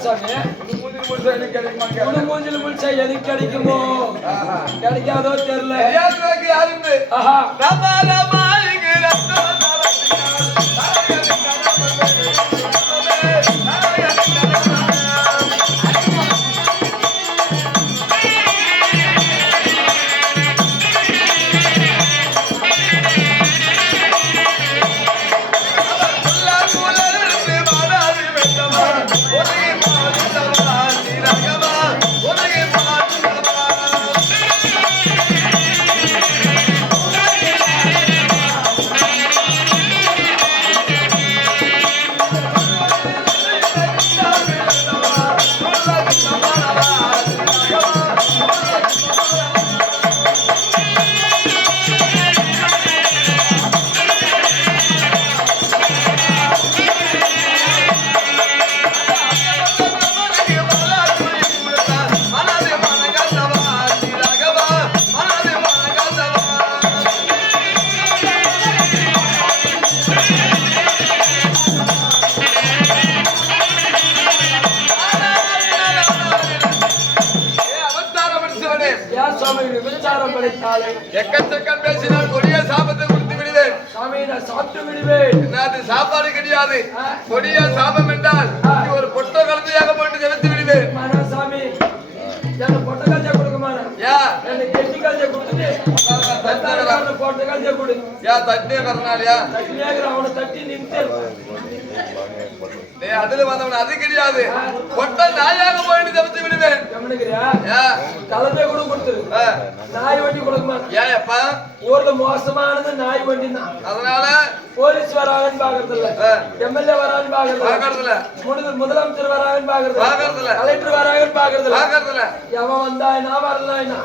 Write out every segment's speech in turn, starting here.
சாமி. உன் மூஞ்சி முடிச்சா எனக்கு கிடைக்குமா? உனு மூஞ்சில முடிச்சா எதுக்கு கிடைக்குமோ கிடைக்காதோ தெரியல. யாருன்னு ஆஹா. ரமா ரமா இங்கு ரத்தம் எக்கச்சக்கம் பேசினால் கொடிய சாபத்தை கொடுத்து விடுவேன். சாமி நான் சாப்பிட்டு விடுவேன். என்னது சாப்பாடு கிடையாது. கொடிய சாபம் என்றால் ஒரு பொட்டோ கலந்தையாக போட்டு ஜெபித்து விடுவேன். சாமி எனக்கு பொட்ட காய்ச்சல் கொடுக்க மாட்டேன் யா. எனக்கு கெட்டி காய்ச்சல் கொடுத்துட்டு பொட்ட காய்ச்சல் கொடு. யா தட்டே கரனாலியா தட்டிலேங்கிற அவனை தட்டி டேய் அதுல வந்தவன் அது கிடையாது. பொட்ட நாயாக போயிட்டு ஜெபித்து விடுவேன். கவனிக்கிறியா யா. கலந்தே கூட கொடுத்துரு. ஆ. நாய் வண்டி கொடுக்க மாட்டேன் ஏன் எப்பா ஊர்ல மோசமானது நாய் வண்டி தான் அதனால போலீஸ் வராங்கன்னு பாக்குறது இல்ல. எம்எல்ஏ வராங்கன்னு பாக்குறது இல்ல பாக்கறதுல முழுது முதலமைச்சர் வராங்கன்னு பாக்குறது இல்ல பாக்கறது இல்ல கலெக்டர் வராங்கன்னு பாக்குறது இல்ல பாக்கறதுல எவன் வந்தா என்ன வரல என்ன.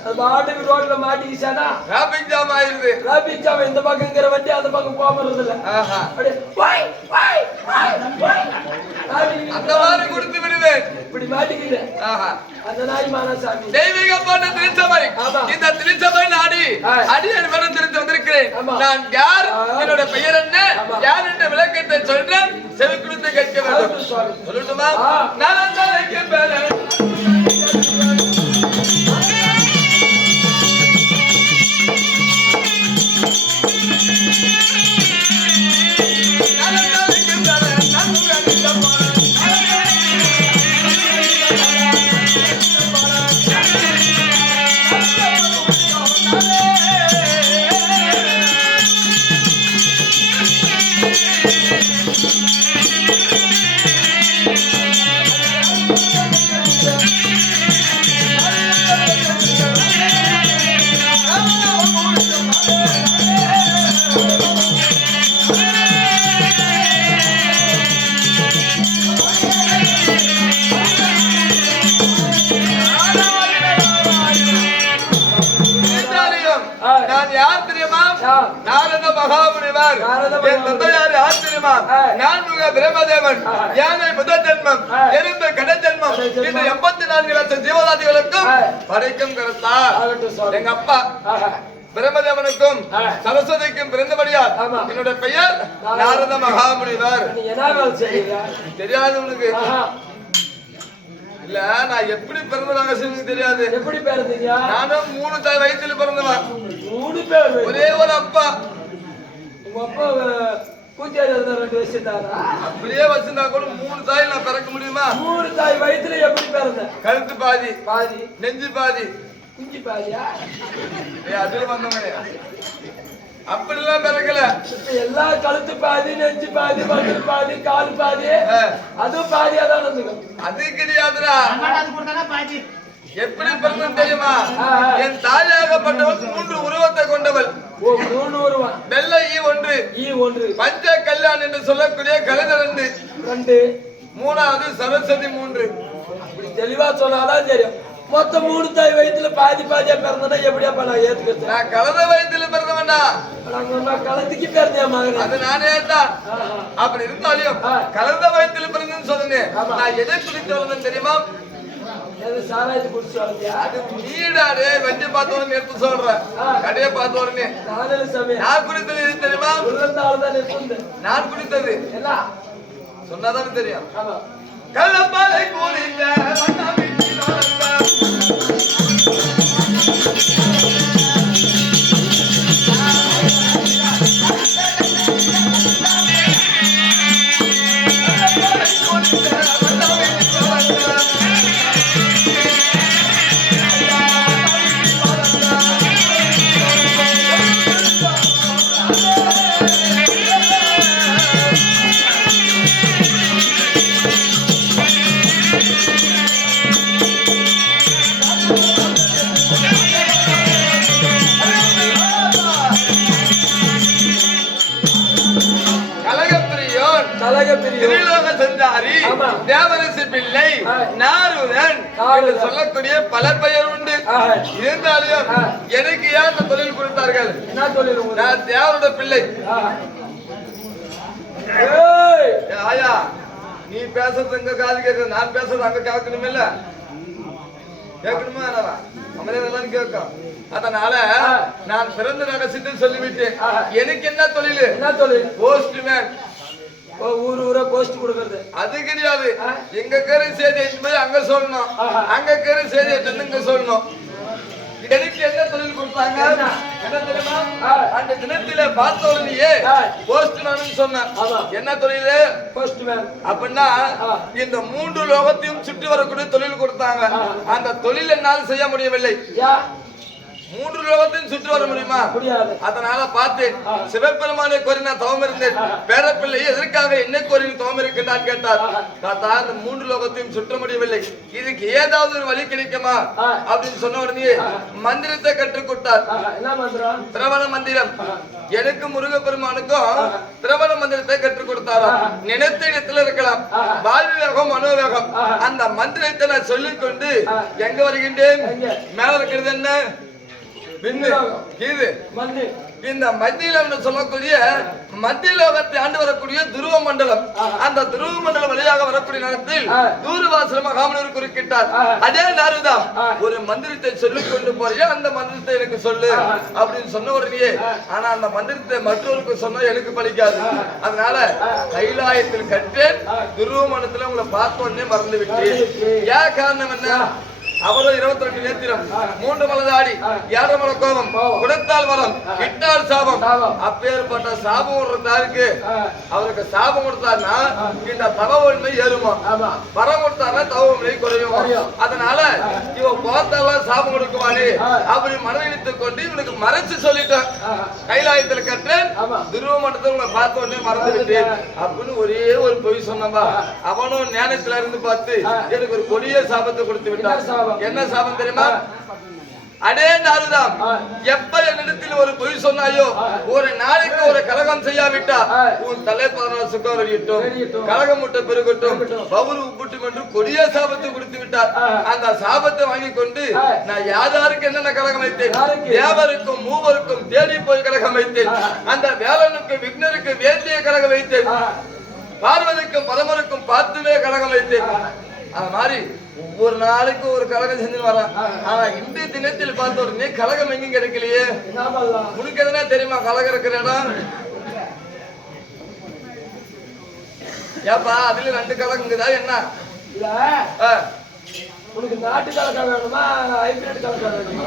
அது பாட்டுக்கு ரோட்ல மாட்டிக்கிச்சானா டிராபிக் ஜாம் ஆயிருது டிராபிக் ஜாம் இந்த பக்கங்கிற வண்டி அந்த பக்கம் போறது இல்ல அப்படியே அந்த மாதிரி கொடுத்து இப்படி மாட்டிக்கிது ஆஹா அந்த நாய் மானசாமி தெய்வீக போன்ற திருச்சபை. இந்த திருச்சபை நாடி. அடியன் மனம் தெரிந்து வந்திருக்கிறேன். நான் யார். என்னோட பெயர் என்ன. யார் என்ற விளக்கத்தை சொல்றேன் செவி கொடுத்து கேட்க வேண்டும். சொல்லட்டுமா. நான் தலைக்கு பேரன் என் தந்தையார் யார் தெரியுமா ஆ. நான்முக பிரம்மதேவன். யானை முதல் ஜென்மம். எறும்பு கடை ஜென்மம். இந்த எண்பத்தி நான்கு லட்சம் ஜீவராதிகளுக்கும். படைக்கும் கருத்தா. எங்க அப்பா. பிரம்மதேவனுக்கும். சரஸ்வதிக்கும் பிறந்தபடியால். என்னோட பெயர் நாரத மகாமுனிவர் தெரியாது உனக்கு. இல்ல நான் எப்படி பிறந்த ரகசியம் தெரியாது எப்படி பிறந்தீங்க நானும் மூணு தாய் வயித்துல பிறந்தவன் மூணு பேர் ஒரே ஒரு அப்பா உங்க அப்பா பூஜாரி இருந்தா ரெண்டு அப்படியே வச்சிருந்தா கூட மூணு தாய் நான் பிறக்க முடியுமா? மூணு தாய் வயித்துல எப்படி பிறந்த? கழுத்து பாதி. பாதி. நெஞ்சு பாதி. குஞ்சு பாதியா? அதுல வந்தவனே. அப்படிலாம் பிறக்கல. இப்ப எல்லா கழுத்து பாதி நெஞ்சு பாதி மண்டல் பாதி கால் பாதி அதுவும் பாதியா தான் அது கிடையாதுடா. எப்படி பிறந்தது தெரியுமா. என் தாயாகப்பட்டவள் மூன்று உருவத்தை கொண்டவள். ஓ மூணு வருவான் வெள்ளை ஈ ஒன்று. ஈ ஒன்று. பஞ்ச கல்யாண் என்று சொல்லக்கூடிய கலைஞர் ரெண்டு. ரெண்டு. மூணாவது சரஸ்வதி மூன்று. இப்படி தெளிவா சொன்னாதான் தெரியும். மொத்தம் மூணு தாய் வயித்துல பாதி பாதியா பிறந்தனா எப்படியாப்பா நான் ஏத்துக்கிறது நான் கலந்த வயதுல பிறந்தவன்டா. நான் கலந்துக்கு பிறந்தேன் மகன். அது நானே தான். அப்படி இருந்தாலும். கலந்த வயத்துல பிறந்தேன்னு ஆமா. நான் எதை குறித்து வளர்ந்தேன் தெரியுமா? நீடாடே வண்டி பார்த்த உடனே சொல்றேன். ஆ. கடையை பார்த்த உடனே. நானே குடித்தது எது தெரியுமா? நான் குடித்தது. சொன்னாதானே தெரியும். கள்ளப்பாலை கூலிந்த என்று சொல்லக்கூடிய பல பெயர் உண்டு. இருந்தாலும். எனக்கு ஏன் இந்த தொழில் கொடுத்தார்கள் என்ன நான் தேவரோட பிள்ளை. ஆயா நீ பேசுறது எங்க காது கேட்குது நான் பேசுறது அங்க கேட்கணும் இல்ல கேட்கணுமா அமைதியாக கேட்கும் அதனால. நான் பிறந்த ரகசியத்தை சொல்லிவிட்டேன். எனக்கு என்ன தொழில்? என்ன தொழில்? போஸ்ட்மேன் ஊரு ஊரா போஸ்ட் கொடுக்கறது அது கிடையாது. எங்க கரு செய்தி போய் அங்க சொல்லணும். அங்க கரு செய்தி வந்து இங்க சொல்லணும் எனக்கு என்ன தொழில் கொடுத்தாங்க என்ன? தெரியுமா. அந்த தினத்தில பார்த்த உடனேயே ஆ. போஸ்ட் நான் சொன்னேன். என்ன தொழில் போஸ்ட் மேன் அப்படின்னா. இந்த மூன்று லோகத்தையும் சுற்றி வரக்கூடிய தொழில் கொடுத்தாங்க. அந்த தொழில் என்னால் செய்ய முடியவில்லை மூன்று லோகத்தையும் சுற்றி வர முடியுமா அதனால பார்த்து. சிவபெருமானை கோரி நான் தவம் இருந்தேன். பேரப்பிள்ளை எதற்காக என்ன கோரி தவம் இருக்கின்றான் கேட்டார். தாத்தா இந்த மூன்று லோகத்தையும் சுற்ற முடியவில்லை இதுக்கு ஏதாவது ஒரு வழி கிடைக்குமா. அப்படின்னு சொன்ன உடனே. மந்திரத்தை கற்றுக் கொடுத்தார் திரவண மந்திரம். எனக்கு முருகப்பெருமானுக்கும் திரவண மந்திரத்தை கற்றுக் கொடுத்தாரா. நினைத்த இடத்துல இருக்கலாம் ஆ. வாழ்விவேகம் மனோவேகம். அந்த மந்திரத்தை நான் சொல்லிக் கொண்டு ஆ. எங்க வருகின்றேன்? மேல இருக்கிறது என்ன விண்ணு மந்து இந்த மத்தியில சொல்லக்கூடிய மத்திய லோகத்தை ஆண்டு வரக்கூடிய துருவ மண்டலம். அந்த துருவ மண்டலம் வழியாக வரக்கூடிய நேரத்தில். தூர்வாசல மகாமனர் குறுக்கிட்டார். அதே நாருதான் ஆ. ஒரு மந்திரத்தை சொல்லிக் கொண்டு போறியா அந்த மந்திரத்தை எனக்கு சொல்லு. அப்படின்னு சொன்ன உடனே. ஆனா அந்த மந்திரத்தை மற்றவருக்கு சொன்னா எனக்கு பலிக்காது. அதனால. கைலாயத்தில் கற்றேன். துருவ மண்டலத்துல உங்களை பார்த்த உடனே மறந்து விட்டேன் மறந்து விட்டேன். ஏன் காரணம் என்ன ஆ. அவரும் இருபத்தி ரெண்டு நேத்திரம். மூன்று மலதாடி ஆ. ஏழரை மலை கோபம். கொடுத்தால் வரம் ஆ. இட்டால் சாபம். அப்பேற்பட்ட சாபம் கொடுத்தாருக்கு ஆ. அவருக்கு சாபம் கொடுத்தாருன்னா. இந்த உண்மை ஏறுமா வரம் கொடுத்தாருன்னா உண்மை குறையும். அதனால ஆ. இவன் போத்தாலாம் சாபம் கொடுக்குவாரு. அப்படி மனநிலைத்துக் கொண்டு இவனுக்கு மறைச்சு சொல்லிட்டான். கைலாயத்தில் ஆமா. துருவ மண்டலத்தை உங்களை பார்த்த உடனே மறந்து விட்டேன் அப்படின்னு ஒரே ஒரு பொய் சொன்னப்பா ஆ. அவனும் ஞானத்துல இருந்து பார்த்து. எனக்கு ஒரு கொடிய சாபத்தை கொடுத்து விட்டான் என்ன சாபம்? தெரியுமா. அடே ஆ. எப்ப என்னிடத்தில் ஒரு பொய் சொன்னாயோ. ஒரு நாளைக்கு ஒரு கலகம் செய்யாவிட்டா. உன் தலை பதினாறு சுக்கம் வெளியிட்டும். கலகம் முட்டை பெருகட்டும். பவுரு உப்புட்டும் என்று கொடிய சாபத்தை கொடுத்து விட்டார். அந்த சாபத்தை வாங்கி கொண்டு. நான் யார் யாருக்கு என்னென்ன கலகம் வைத்தேன்? தேவருக்கும் மூவருக்கும் தேடி போய் கலகம் வைத்தேன். அந்த வேலனுக்கு விக்னருக்கு வேண்டிய கலகம் வைத்தேன். பார்வதிக்கும் பரமருக்கும் பார்த்துமே கலகம் வைத்தேன். அது மாதிரி ஒவ்வொரு நாளைக்கும் ஒரு கலகம் செஞ்சு வரான். ஆனா இன்றைய தினத்தில் பார்த்த உடனே கலகம் எங்கேயும் கிடைக்கலையே. உனக்கு எதனா தெரியுமா கலகம் இருக்கிற இடம்? ஏப்பா அதுல ரெண்டு கலங்குதா என்ன. உனக்கு நாட்டு கலக்கா வேணுமா? ஹைபிரிட் கலக்கா வேணுமா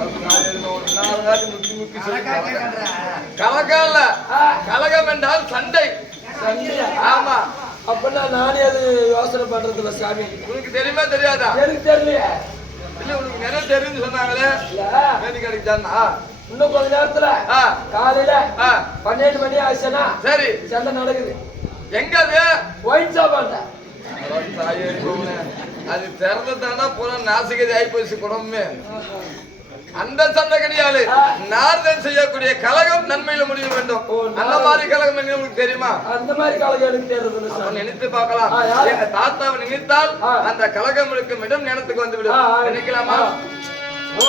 கலக்கம் இல்ல. கலகம் என்றால் சண்டை? ஆமா. அப்படின்னா நானே அது யோசனை பண்றது இல்ல சாமி. உனக்கு தெரியுமா தெரியாதா? எனக்கு தெரியலையே. இல்ல உனக்கு நிறைய தெரியும்னு சொன்னாங்களே. வேதி கிடைச்சானா இன்னும் கொஞ்ச நேரத்துல காலையில பன்னெண்டு மணி ஆச்சுன்னா சரி. சண்டை நடக்குது. எங்க அது? ஒயின் சாப்பாண்ட. அது திறந்து தாண்டா பூரா நாசிகதி ஆகி போச்சு குடும்பமே அந்த சண்டை கிடையாது. நார்தன் செய்யக்கூடிய கலகம் நன்மையில முடிய வேண்டும் ஓ, அந்த. மாதிரி கலகம் என்ன உங்களுக்கு தெரியுமா அந்த மாதிரி எனக்கு சாமி நினைத்து பார்க்கலாம்? எங்க தாத்தாவை நினைத்தால். அந்த கலகம் இருக்கும் இடம் ஞானத்துக்கு வந்து ஆ, விடும் ஆ. நினைக்கலாமா ஆ.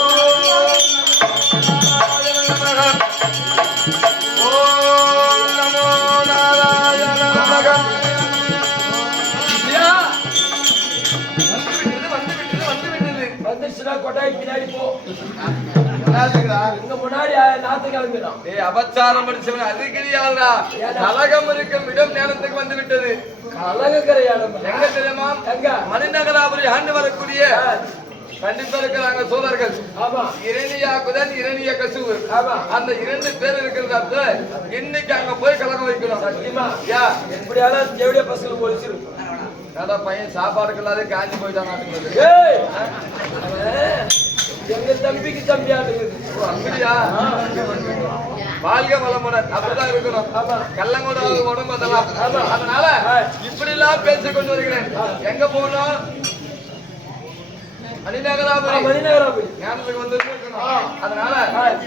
பின்னாடி போ. முன்னாடி நாத்து கிளம்பிடும் ஏய் அபச்சாரம் படிச்சவன் அது கிடையாதுடா கலகம் இருக்கும் இடம் நேரத்துக்கு வந்து விட்டது. கலகக்கரை இடம் எங்க தெரியுமா? எங்க? மணிநகராபுரி ஆண்டு வரக்கூடிய கண்டிப்பா இருக்கிறாங்க சோழர்கள். ஆமா. இரணியா கசுவு ஆமா. அந்த இரண்டு பேர் இருக்கிறத இன்னைக்கு அங்க போய் கலகம் வைக்கணும். எப்படியாலும் ஜெவடிய பசங்க போலிச்சிரு ஏடா பையன் சாப்பாடுக்கு இல்லாத காஞ்சி போயிட்டான் எங்க தம்பிக்கு தம்பியா இருக்குது. அப்படியா? வாழ்க வளமுடன். அப்படிதான் இருக்கணும் ஆமா. கள்ளங்கோட உடம்பு அதெல்லாம். அதனால இப்படி எல்லாம் பேசிக் கொண்டு வருகிறேன். எங்க போகணும்? மணிநகராபுரி. மணிநகராபுரி. ஞானத்துக்கு வந்து அதனால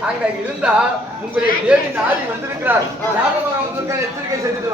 அங்க இருந்தா உங்களுடைய தேவி நாடி வந்திருக்கிறார். வந்திருக்கார் எச்சரிக்கை செய்துட்டு